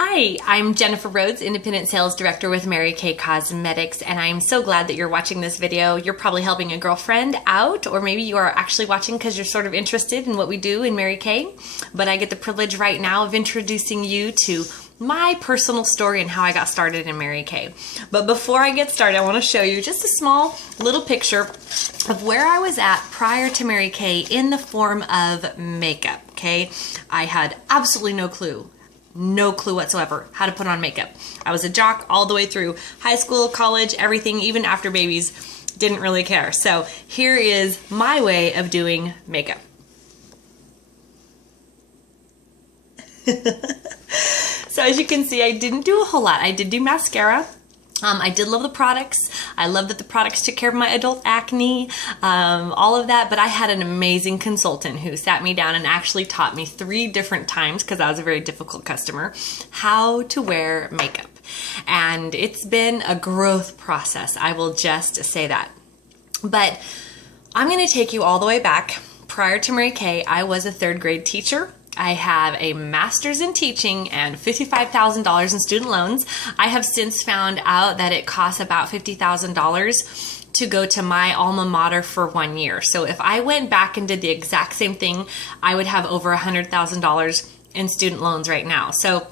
Hi, I'm Jennifer Rhoades, Independent Sales Director with Mary Kay Cosmetics, and I'm so glad that you're watching this video. You're probably helping a girlfriend out, or maybe you are actually watching because you're sort of interested in what we do in Mary Kay. But I get the privilege right now of introducing you to my personal story and how I got started in Mary Kay. But before I get started, I want to show you just a small little picture of where I was at prior to Mary Kay in the form of makeup, okay? I had absolutely no clue whatsoever how to put on makeup. I was a jock all the way through high school, college, everything, even after babies, didn't really care. So here is my way of doing makeup. So as you can see, I didn't do a whole lot. I did do mascara. I did love the products. I love that the products took care of my adult acne, all of that, but I had an amazing consultant who sat me down and actually taught me 3 different times, because I was a very difficult customer, how to wear makeup. And it's been a growth process, I will just say that. But I'm going to take you all the way back. Prior to Mary Kay, I was a 3rd grade teacher. I have a master's in teaching and $55,000 in student loans. I have since found out that it costs about $50,000 to go to my alma mater for 1 year. So if I went back and did the exact same thing, I would have over $100,000 in student loans right now. So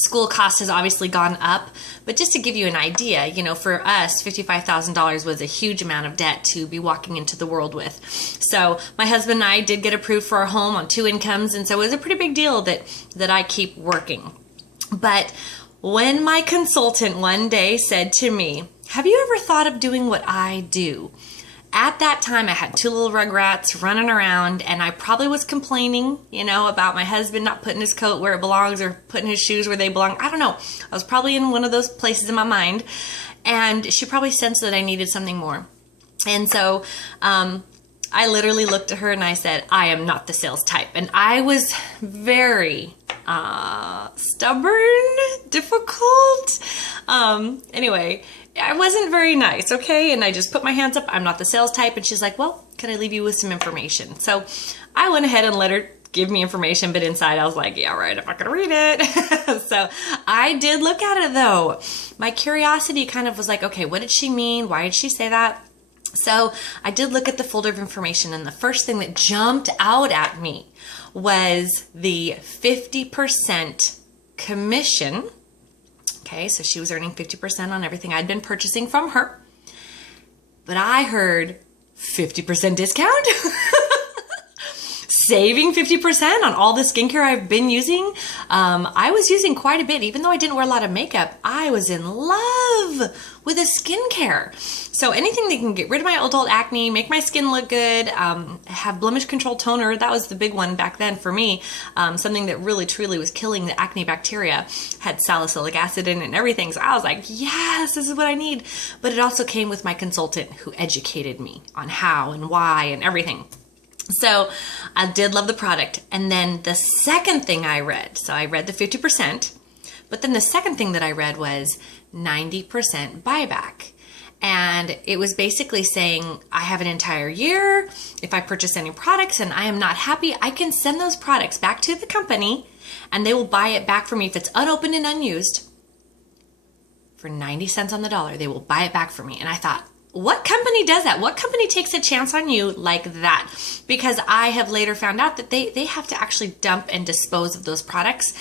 school cost has obviously gone up, but just to give you an idea, you know, for us, $55,000 was a huge amount of debt to be walking into the world with. So my husband and I did get approved for our home on 2 incomes, and so it was a pretty big deal that I keep working. But when my consultant one day said to me, "Have you ever thought of doing what I do?" At that time, I had 2 little rugrats running around, and I probably was complaining, you know, about my husband not putting his coat where it belongs or putting his shoes where they belong. I don't know. I was probably in one of those places in my mind, and she probably sensed that I needed something more. And so I literally looked at her and I said, "I am not the sales type." And I was very stubborn, difficult. Anyway, I wasn't very nice, okay? And I just put my hands up. I'm not the sales type. And she's like, "Well, can I leave you with some information?" So I went ahead and let her give me information, but inside I was like, "Yeah, right, I'm not gonna read it." So I did look at it though. My curiosity kind of was like, okay, what did she mean? Why did she say that? So I did look at the folder of information, and the first thing that jumped out at me was the 50% commission. Okay, so she was earning 50% on everything I'd been purchasing from her. But I heard 50% discount? Saving 50% on all the skincare I've been using. I was using quite a bit. Even though I didn't wear a lot of makeup, I was in love with the skincare. So anything that can get rid of my adult acne, make my skin look good, have blemish control toner, that was the big one back then for me. Something that really truly was killing the acne bacteria, had salicylic acid in it and everything. So I was like, yes, this is what I need. But it also came with my consultant who educated me on how and why and everything. So I did love the product. And then the second thing I read, so I read the 50%, but then the second thing that I read was 90% buyback. And it was basically saying, I have an entire year. If I purchase any products and I am not happy, I can send those products back to the company and they will buy it back for me if it's unopened and unused. For 90 cents on the dollar, they will buy it back for me. And I thought, what company does that? What company takes a chance on you like that? Because I have later found out that they have to actually dump and dispose of those products,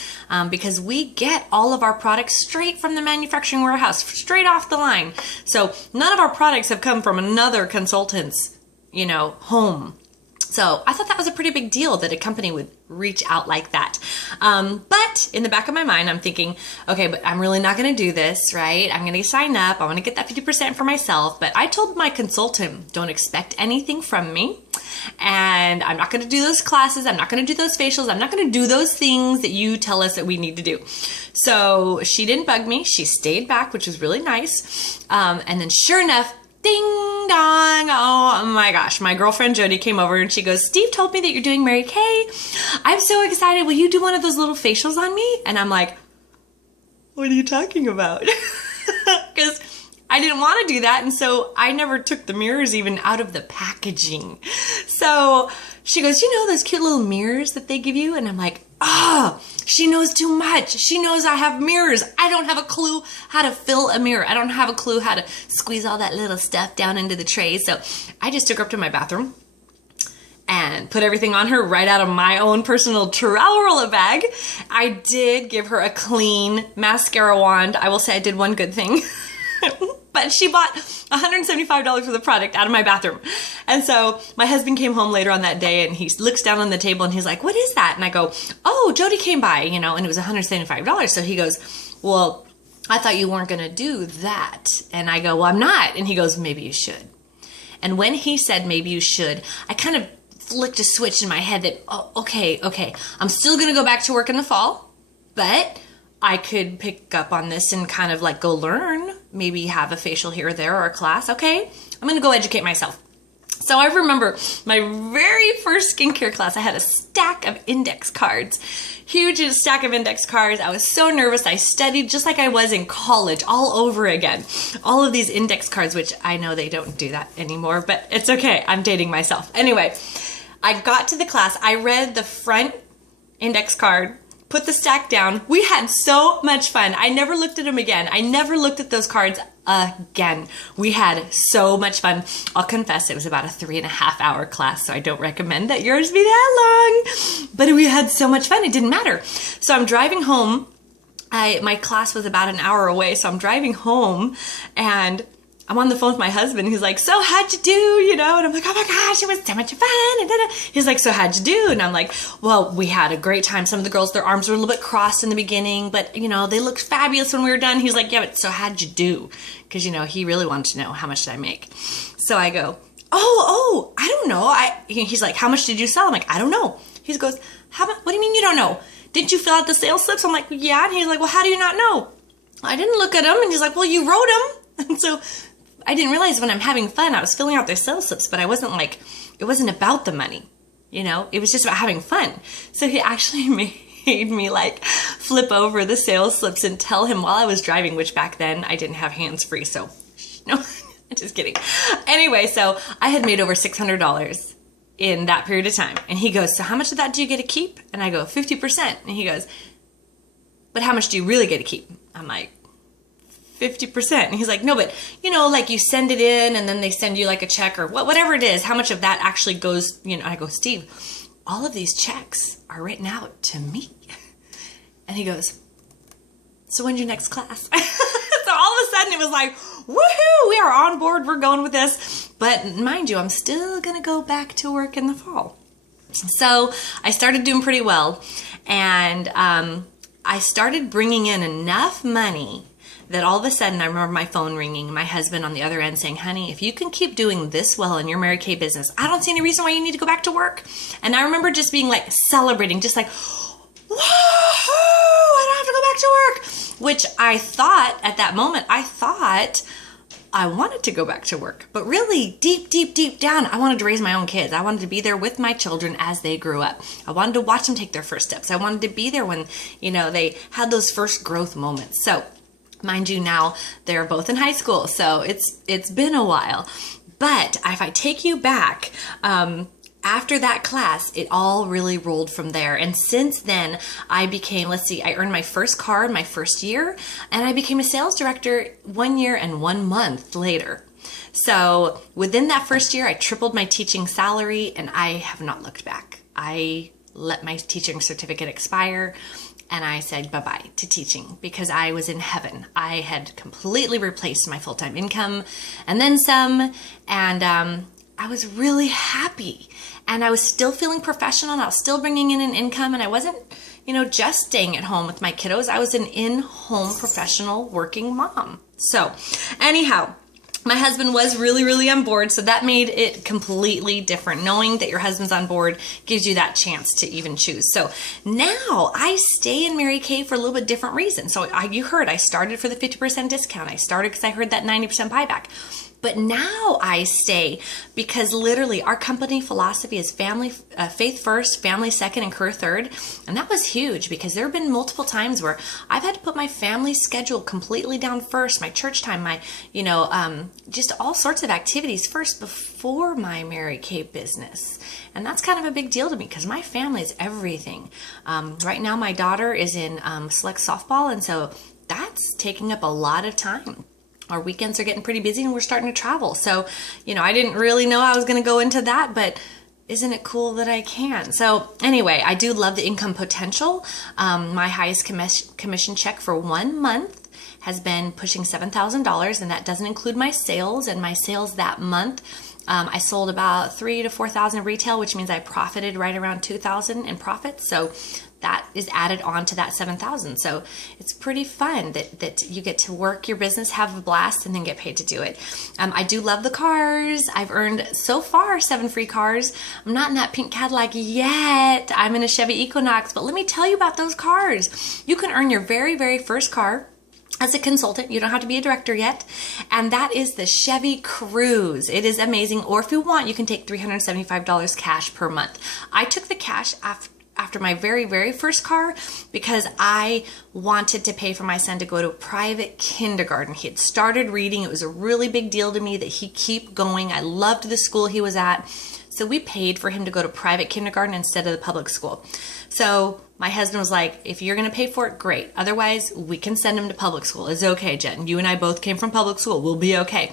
because we get all of our products straight from the manufacturing warehouse, straight off the line. So none of our products have come from another consultant's, you know, home. So I thought that was a pretty big deal that a company would reach out like that. But in the back of my mind, I'm thinking, okay, but I'm really not going to do this, right? I'm going to sign up. I want to get that 50% for myself. But I told my consultant, don't expect anything from me. And I'm not going to do those classes. I'm not going to do those facials. I'm not going to do those things that you tell us that we need to do. So she didn't bug me. She stayed back, which was really nice. And then sure enough, ding dong, oh my gosh, my girlfriend Jody came over and she goes, "Steve told me that you're doing Mary Kay. I'm so excited. Will you do one of those little facials on me?" And I'm like, "What are you talking about?" Because I didn't want to do that, and so I never took the mirrors even out of the packaging. So she goes, "You know those cute little mirrors that they give you?" And I'm like, She knows too much. She knows I have mirrors. I don't have a clue how to fill a mirror. I don't have a clue how to squeeze all that little stuff down into the tray. So I just took her up to my bathroom and put everything on her right out of my own personal travel roller bag. I did give her a clean mascara wand. I will say I did one good thing. But she bought $175 for the product out of my bathroom. And so my husband came home later on that day and he looks down on the table and he's like, what is that? And I go, oh, Jody came by, and it was $175. So he goes, well, I thought you weren't going to do that. And I go, well, I'm not. And he goes, maybe you should. And when he said, maybe you should, I kind of flicked a switch in my head that, oh, okay, I'm still going to go back to work in the fall, but I could pick up on this and kind of like go learn, maybe have a facial here or there or a class. Okay, I'm going to go educate myself. So I remember my very first skincare class, I had a stack of index cards, huge stack of index cards. I was so nervous. I studied just like I was in college all over again. All of these index cards, which I know they don't do that anymore, but it's okay. I'm dating myself. Anyway, I got to the class. I read the front index card, put the stack down. We had so much fun. I never looked at them again. I never looked at those cards again. We had so much fun. I'll confess it was about a 3.5-hour class, so I don't recommend that yours be that long. But we had so much fun. It didn't matter. So I'm driving home. My class was about an hour away, so I'm driving home and I'm on the phone with my husband. He's like, so how'd you do? And I'm like, oh my gosh, it was so much fun. And he's like, so how'd you do? And I'm like, well, we had a great time. Some of the girls, their arms were a little bit crossed in the beginning, but they looked fabulous when we were done. He's like, yeah, but so how'd you do? Because, he really wanted to know how much did I make. So I go, oh, I don't know. He's like, how much did you sell? I'm like, I don't know. He goes, what do you mean you don't know? Didn't you fill out the sales slips? I'm like, yeah. And he's like, well, how do you not know? I didn't look at them. And he's like, well, you wrote them. And so I didn't realize when I'm having fun, I was filling out their sales slips, but it wasn't about the money, it was just about having fun. So he actually made me like flip over the sales slips and tell him while I was driving, which back then I didn't have hands free. So no, just kidding. Anyway, so I had made over $600 in that period of time. And he goes, so how much of that do you get to keep? And I go, 50%. And he goes, but how much do you really get to keep? I'm like, 50%. And he's like, no, but like you send it in and then they send you like a check or whatever it is, how much of that actually goes, I go, Steve, all of these checks are written out to me. And he goes, so when's your next class? So all of a sudden it was like, woohoo, we are on board. We're going with this. But mind you, I'm still going to go back to work in the fall. So I started doing pretty well. And I started bringing in enough money that all of a sudden I remember my phone ringing, my husband on the other end saying, honey, if you can keep doing this well in your Mary Kay business, I don't see any reason why you need to go back to work. And I remember just being like celebrating, just like, woohoo, I don't have to go back to work. Which I thought at that moment, I wanted to go back to work. But really deep down, I wanted to raise my own kids. I wanted to be there with my children as they grew up. I wanted to watch them take their first steps. I wanted to be there when, they had those first growth moments. So mind you, now they're both in high school, so it's been a while. But if I take you back, after that class, it all really rolled from there. And since then, I became, I earned my first car in my first year, and I became a sales director 1 year and 1 month later. So within that first year, I tripled my teaching salary, and I have not looked back. I let my teaching certificate expire. And I said bye-bye to teaching because I was in heaven. I had completely replaced my full-time income and then some. And I was really happy. And I was still feeling professional and I was still bringing in an income. And I wasn't, just staying at home with my kiddos. I was an in-home professional working mom. So anyhow, my husband was really, really on board, so that made it completely different. Knowing that your husband's on board gives you that chance to even choose. So now I stay in Mary Kay for a little bit different reason. So you heard I started for the 50% discount. I started because I heard that 90% buyback. But now I stay because literally our company philosophy is family, faith first, family second, and career third. And that was huge because there have been multiple times where I've had to put my family schedule completely down first, my church time, my, just all sorts of activities first before my Mary Kay business. And that's kind of a big deal to me because my family is everything. Right now, my daughter is in select softball, and so that's taking up a lot of time. Our weekends are getting pretty busy and we're starting to travel. So, I didn't really know I was going to go into that, but isn't it cool that I can? So anyway, I do love the income potential. My highest commission check for 1 month has been pushing $7,000, and that doesn't include my sales. And my sales that month, I sold about 3,000 to 4,000 retail, which means I profited right around 2,000 in profits. So that is added on to that 7,000. So it's pretty fun that you get to work your business, have a blast, and then get paid to do it. I do love the cars. I've earned so far 7 free cars. I'm not in that pink Cadillac yet. I'm in a Chevy Equinox, but let me tell you about those cars. You can earn your very, very first car as a consultant. You don't have to be a director yet. And that is the Chevy Cruze. It is amazing. Or if you want, you can take $375 cash per month. I took the cash after my very, very first car because I wanted to pay for my son to go to a private kindergarten. He had started reading. It was a really big deal to me that he keep going. I loved the school he was at. So we paid for him to go to private kindergarten instead of the public school. So my husband was like, if you're going to pay for it, great. Otherwise, we can send him to public school. It's okay, Jen. You and I both came from public school. We'll be okay.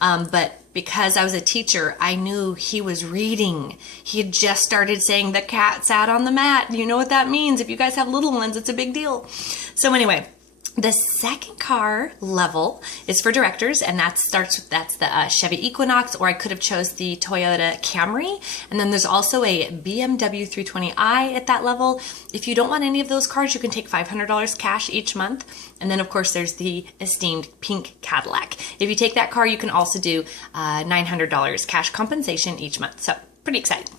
But because I was a teacher, I knew he was reading. He had just started saying the cat sat on the mat. You know what that means. If you guys have little ones, it's a big deal. So anyway, the second car level is for directors, and that's the Chevy Equinox, or I could have chose the Toyota Camry. And then there's also a BMW 320i at that level. If you don't want any of those cars, you can take $500 cash each month. And then of course there's the esteemed pink Cadillac. If you take that car, you can also do $900 cash compensation each month. So pretty exciting.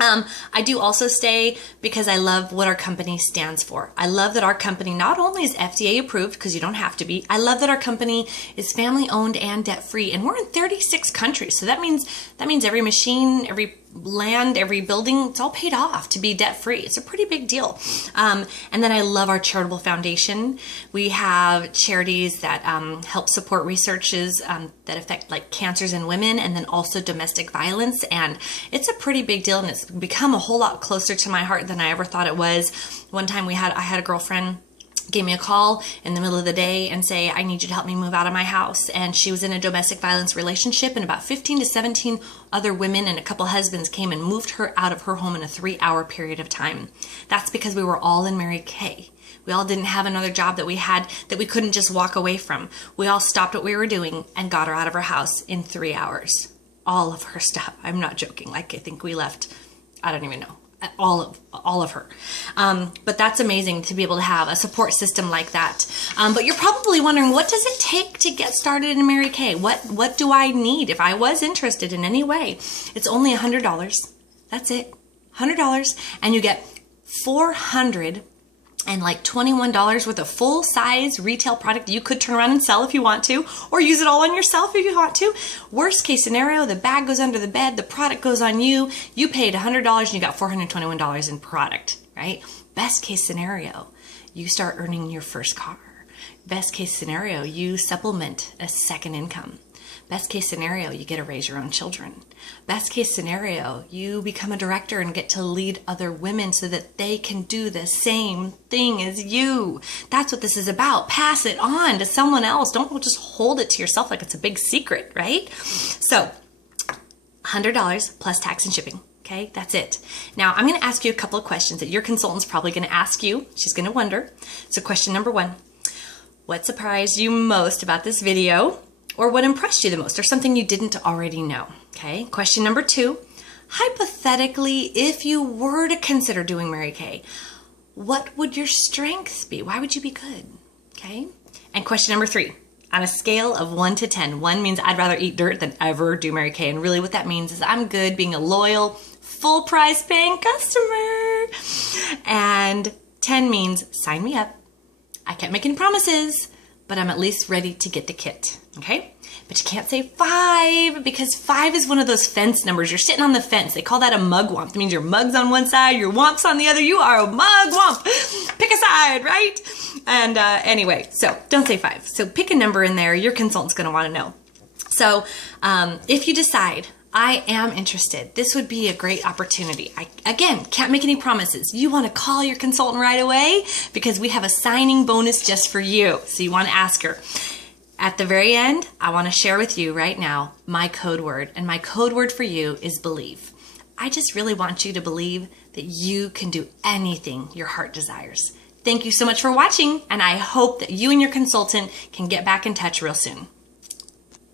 I do also stay because I love what our company stands for. I love that our company not only is FDA approved, because you don't have to be, I love that our company is family owned and debt free, and we're in 36 countries. So that means every machine, every land, every building, it's all paid off to be debt free. It's a pretty big deal. And then I love our charitable foundation. We have charities that help support researches that affect like cancers in women, and then also domestic violence. And it's a pretty big deal, and it's become a whole lot closer to my heart than I ever thought it was. One time I had a girlfriend gave me a call in the middle of the day and say, I need you to help me move out of my house. And she was in a domestic violence relationship, and about 15 to 17 other women and a couple husbands came and moved her out of her home in a 3-hour period of time. That's because we were all in Mary Kay. We all didn't have another job that we had that we couldn't just walk away from. We all stopped what we were doing and got her out of her house in 3 hours. All of her stuff. I'm not joking. Like, I think we left, I don't even know, all of her. But that's amazing to be able to have a support system like that. But you're probably wondering, what does it take to get started in Mary Kay? What do I need if I was interested in any way? It's only $100. That's it. $100. And you get $421 worth of full size retail product you could turn around and sell if you want to, or use it all on yourself if you want to. Worst case scenario, the bag goes under the bed, the product goes on you. You paid $100 and you got $421 in product, right? Best case scenario, you start earning your first car. Best case scenario, you supplement a second income. Best case scenario, you get to raise your own children. Best case scenario, you become a director and get to lead other women so that they can do the same thing as you. That's what this is about. Pass it on to someone else. Don't just hold it to yourself like it's a big secret, right? So, $100 plus tax and shipping. Okay, that's it. Now, I'm going to ask you a couple of questions that your consultant's probably going to ask you. She's going to wonder. So question number 1, what surprised you most about this video? Or what impressed you the most, or something you didn't already know? Okay. Question number 2, hypothetically, if you were to consider doing Mary Kay, what would your strengths be? Why would you be good? Okay. And question number 3, on a scale of 1 to 10, 1 means I'd rather eat dirt than ever do Mary Kay. And really what that means is I'm good being a loyal, full price paying customer. And 10 means sign me up. I can't make any promises, but I'm at least ready to get the kit, okay? But you can't say 5 because 5 is one of those fence numbers. You're sitting on the fence. They call that a mug womp. That means your mug's on one side, your womp's on the other. You are a mug womp. Pick a side, right? And anyway, so don't say 5. So pick a number in there. Your consultant's going to want to know. So if you decide, I am interested, this would be a great opportunity. I, again, can't make any promises. You want to call your consultant right away because we have a signing bonus just for you. So you want to ask her. At the very end, I want to share with you right now my code word. And my code word for you is believe. I just really want you to believe that you can do anything your heart desires. Thank you so much for watching, and I hope that you and your consultant can get back in touch real soon.